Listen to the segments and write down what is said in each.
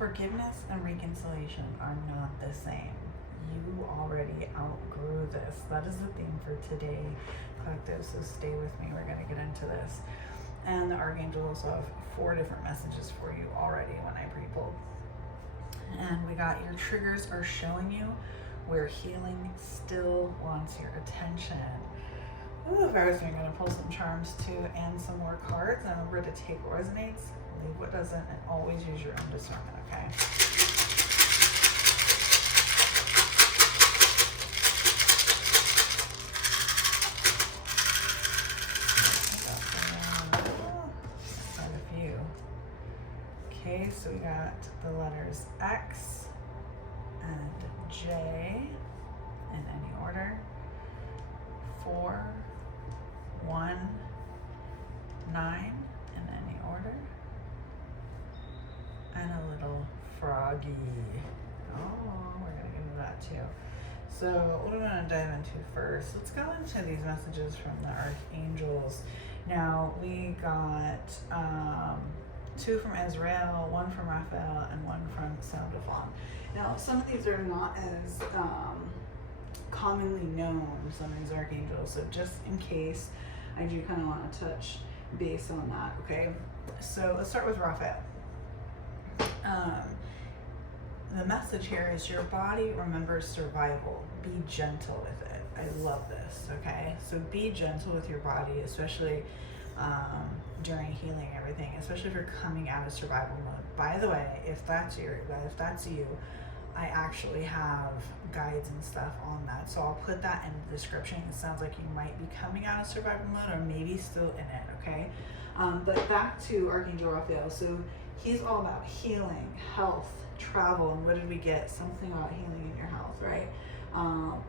Forgiveness and reconciliation are not the same. You already outgrew this. That is the theme for today, collective. So stay with me. We're going to get into this. And the archangels have 4 different messages for you already when I pre-pulled. And we got your triggers are showing you where healing still wants your attention. Ooh, if I was going to pull some charms too and some more cards. And remember to take what resonates, leave what doesn't, and always use your own discernment, okay? Quite a few. Okay, so we got the letters X and J in any order. 4, 1, 9 in any order. And a little froggy. Oh, we're going to get into that too. So what do we want to dive into first? Let's go into these messages from the archangels. Now we got 2 from Azrael, 1 from Raphael, and 1 from Sound of Alarm. Now some of these are not as commonly known, some of these archangels, so just in case, I do kind of want to touch base on that, okay? So let's start with Raphael. The message here is your body remembers survival. Be gentle with it. I love this, okay? So be gentle with your body, especially during healing and everything, especially if you're coming out of survival mode. By the way, if that's you, I actually have guides and stuff on that, so I'll put that in the description. It sounds like you might be coming out of survival mode or maybe still in it, okay? But back to Archangel Raphael. So he's all about healing, health, travel, and what did we get? Something about healing in your health, right?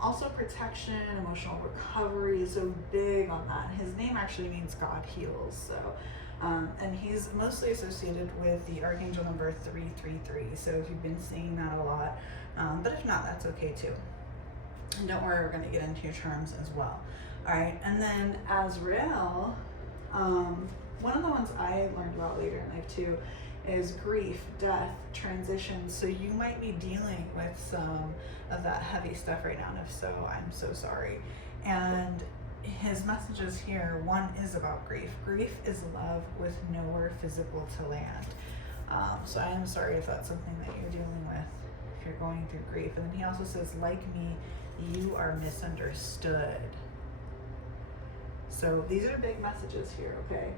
Also protection, emotional recovery is so big on that. His name actually means God heals, so and he's mostly associated with the archangel number 333. So if you've been seeing that a lot, but if not, that's okay too. And don't worry, we're going to get into your charms as well. All right, and then Azrael, one of the ones I learned about later in life too is grief, death, transition. So you might be dealing with some of that heavy stuff right now, and if so, I'm so sorry. And his messages here, 1 is about grief. Grief is love with nowhere physical to land. So I am sorry if that's something that you're dealing with, if you're going through grief. And then he also says, like me, you are misunderstood. So these are big messages here, okay?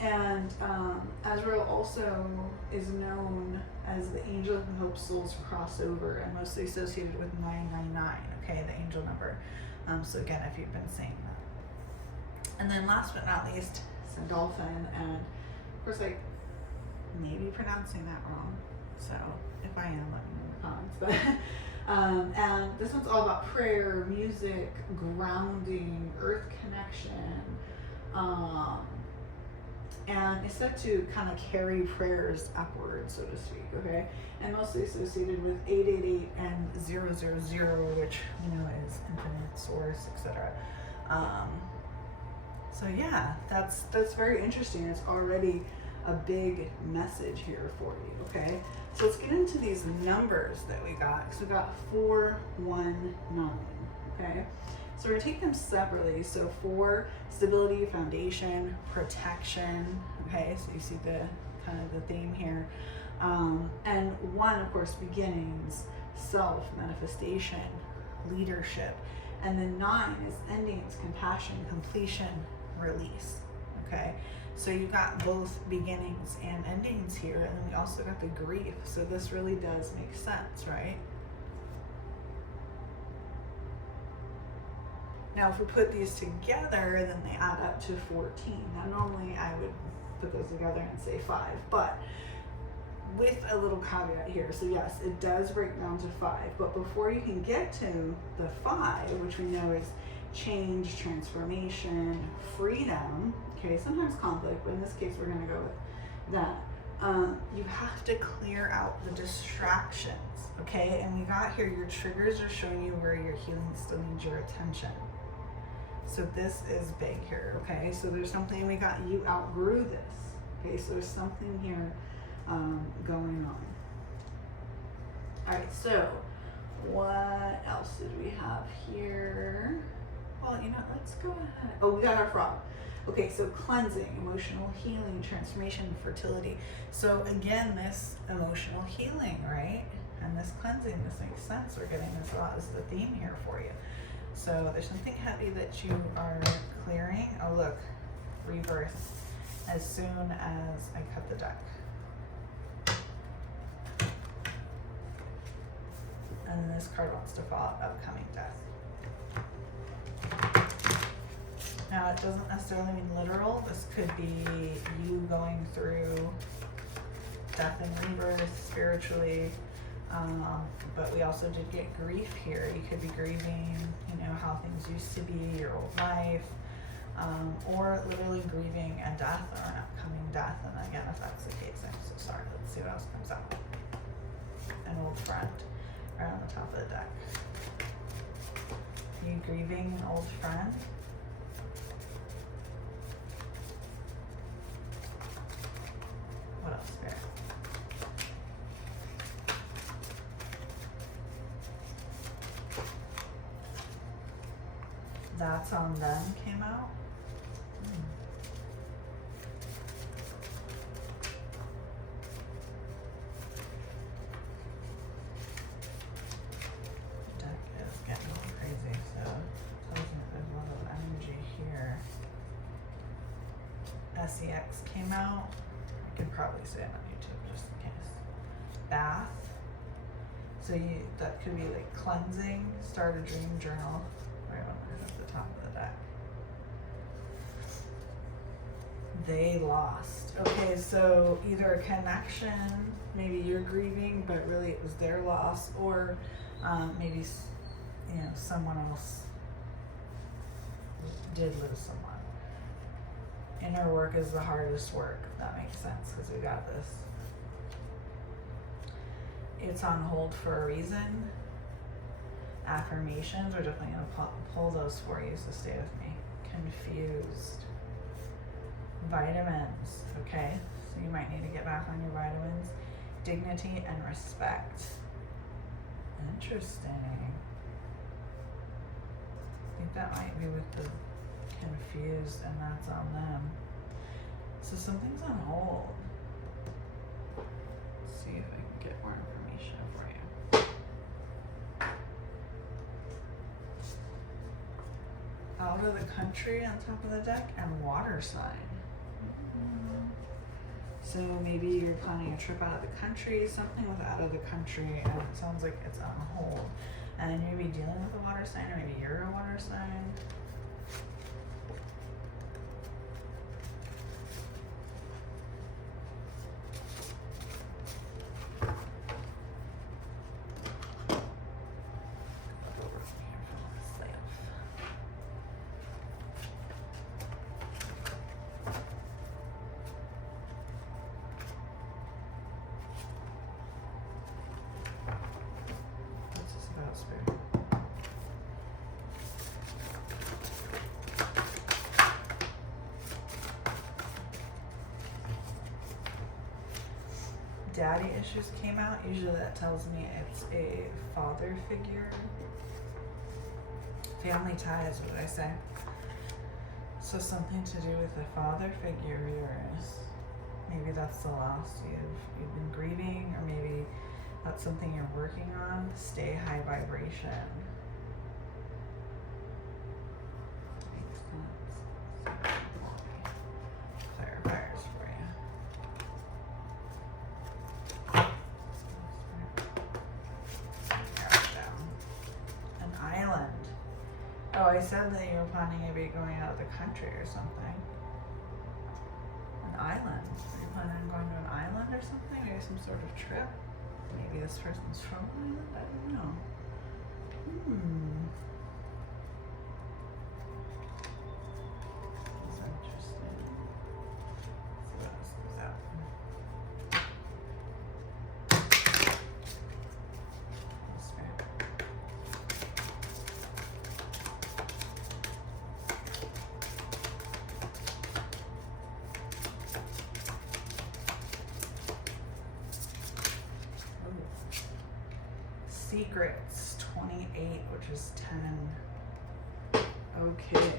And Azrael also is known as the angel who helps souls cross over, and mostly associated with 999, okay, the angel number. So again, if you've been saying that. And then last but not least, Sandalphon, and of course I may be pronouncing that wrong, so if I am, let me know in the comments. But and this one's all about prayer, music, grounding, earth connection, and it's said to kind of carry prayers upward, so to speak, okay? And mostly associated with 888 and 000, which we know is infinite source, etc. So yeah, that's very interesting. It's already a big message here for you, okay? So let's get into these numbers that we got. So we got 4, 1, 9, okay? So we're gonna take them separately. So 4, stability, foundation, protection, okay? So you see the kind of the theme here. And 1, of course, beginnings, self, manifestation, leadership. And then 9 is endings, compassion, completion, release, okay? So you got both beginnings and endings here, and then we also got the grief. So this really does make sense, right? Now, if we put these together, then they add up to 14. Now, normally I would put those together and say 5, but with a little caveat here. So yes, it does break down to 5, but before you can get to the 5, which we know is change, transformation, freedom, okay, sometimes conflict, but in this case, we're gonna go with that. You have to clear out the distractions, okay? And we got here, your triggers are showing you where your healing still needs your attention. So this is big here, okay? So there's something, we got, you outgrew this, okay? So there's something here going on. All right, so what else did we have here? Well, you know, let's go ahead. Oh, we got our frog. Okay, so cleansing, emotional healing, transformation, fertility. So again, this emotional healing, right? And this cleansing, this makes sense. We're getting this a lot as the theme here for you. So there's something heavy that you are clearing. Oh, look, rebirth as soon as I cut the deck. And then this card wants to fall out, upcoming death. Now, it doesn't necessarily mean literal. This could be you going through death and rebirth spiritually. But we also did get grief here. You could be grieving, you know, how things used to be, your old life, or literally grieving a death or an upcoming death. And again, if that's the case, I'm so sorry. Let's see what else comes out. An old friend, right on the top of the deck. Are you grieving an old friend? What else, Spirit? That's on Them came out. Deck is getting all crazy, so tells me there's a lot of energy here. SEX came out. I can probably say it on YouTube just in case. Bath. So that could be like cleansing, start a dream journal. Right at the top of the deck. They lost. Okay, so either a connection, maybe you're grieving, but really it was their loss, or maybe, you know, someone else did lose someone. Inner work is the hardest work. That makes sense because we got this. It's on hold for a reason. Affirmations, we're definitely going to pull those for you, so stay with me. Confused. Vitamins, okay? So you might need to get back on your vitamins. Dignity and respect. Interesting. I think that might be with the confused, and that's on them. So something's on hold. Let's see if I can get more information for you. Out of the country on top of the deck, and water sign. So maybe you're planning a trip out of the country, something with out of the country, and it sounds like it's on hold. And you're maybe dealing with a water sign, or maybe you're a water sign. Daddy issues came out. Usually that tells me it's a father figure. Family ties, what did I say? So something to do with a father figure of yours. Maybe that's the loss you've been grieving, or maybe that's something you're working on. Stay high vibration. Makes sense. Clarifiers for you. An island. Oh, I said that you were planning maybe going out of the country or something. An island. Are you planning on going to an island or something? Maybe some sort of trip? Maybe this person's from an island? I don't know. That's interesting. Let's see what else comes out. secrets, 28, which is 10. Okay.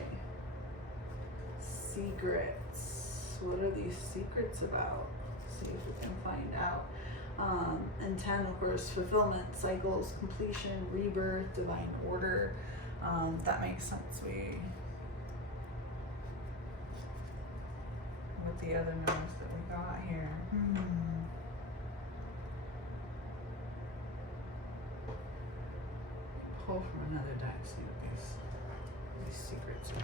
Secrets. What are these secrets about? See if we can find out. And 10, of course, fulfillment, cycles, completion, rebirth, divine order. That makes sense. What the other numbers that we got here? Pull from another deck, see what these secrets are.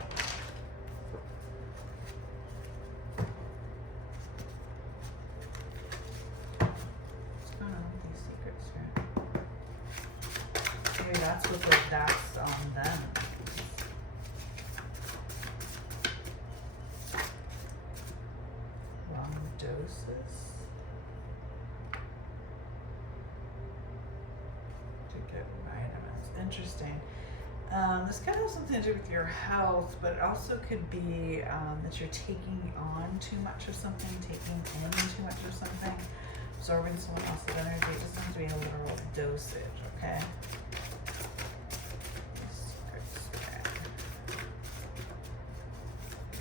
That's what that's on them. Wrong doses to get vitamins. Interesting. This could have something to do with your health, but it also could be that you're taking on too much of something, taking in too much of something, absorbing someone else's energy. It doesn't have to be a literal dosage, okay?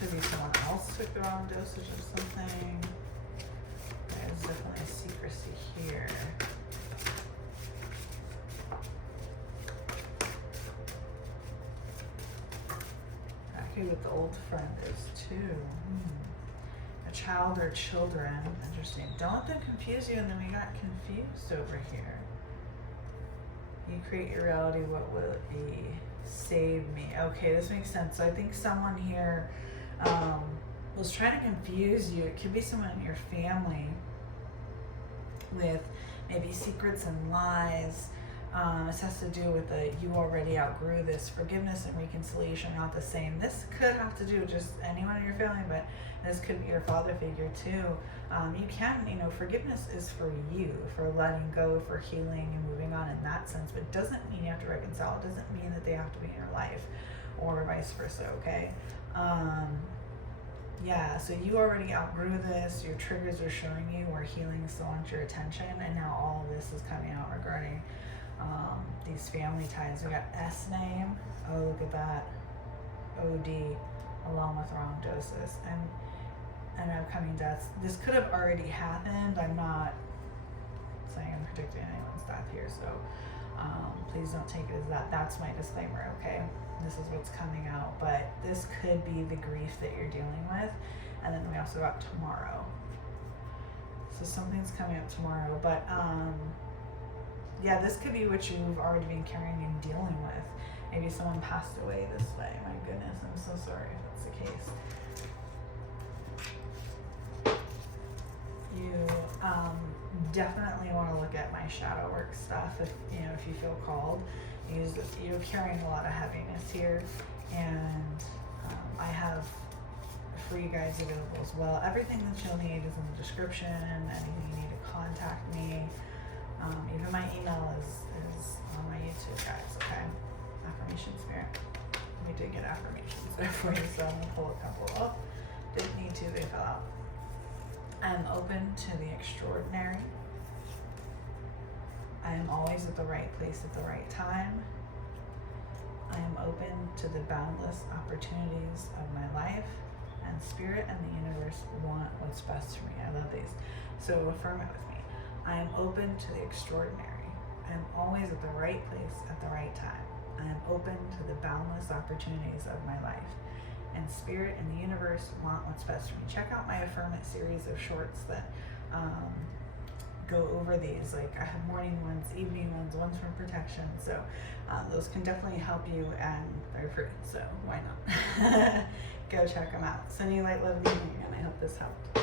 Maybe someone else took the wrong dosage of something. There's definitely a secrecy here. Actually, what the old friend is too. A child or children. Interesting. Don't let them confuse you, and then we got confused over here. You create your reality, what will it be? Save me. Okay, this makes sense. So I think someone here was trying to confuse you. It could be someone in your family with maybe secrets and lies. This has to do with you already outgrew this. Forgiveness and reconciliation are not the same. This could have to do with just anyone in your family, but this could be your father figure too. You can, forgiveness is for you, for letting go, for healing and moving on in that sense, but it doesn't mean you have to reconcile. It doesn't mean that they have to be in your life or vice versa, okay? Yeah, so you already outgrew this. Your triggers are showing you where healing still wants your attention, and now all of this is coming out regarding these family ties. We got S name. Oh, look at that. OD, along with wrong doses. And upcoming deaths. This could have already happened. I'm not saying I'm predicting anyone's death here, so please don't take it as that. That's my disclaimer, okay? This is what's coming out, but this could be the grief that you're dealing with. And then we also got tomorrow. So something's coming up tomorrow, but yeah, this could be what you've already been carrying and dealing with. Maybe someone passed away this way. My goodness, I'm so sorry if that's the case. You definitely want to look at my shadow work stuff if you feel called. You're carrying a lot of heaviness here, and I have free guides available as well. Everything that you'll need is in the description. Anything you need to contact me. Even my email is on my YouTube, guys, okay? Affirmation Spirit. We did get affirmations there for you, so I'm going to pull a couple up. Didn't need to, they fell out. I am open to the extraordinary. I am always at the right place at the right time. I am open to the boundless opportunities of my life, and Spirit and the universe want what's best for me. I love these. So affirm it with me. I am open to the extraordinary. I am always at the right place at the right time. I am open to the boundless opportunities of my life, and Spirit and the universe want what's best for me. Check out my Affirm It series of shorts that go over these. Like, I have morning ones, evening ones from protection. So those can definitely help you, and they're free. So why not? Go check them out. Sending you light, love, and evening, and I hope this helped.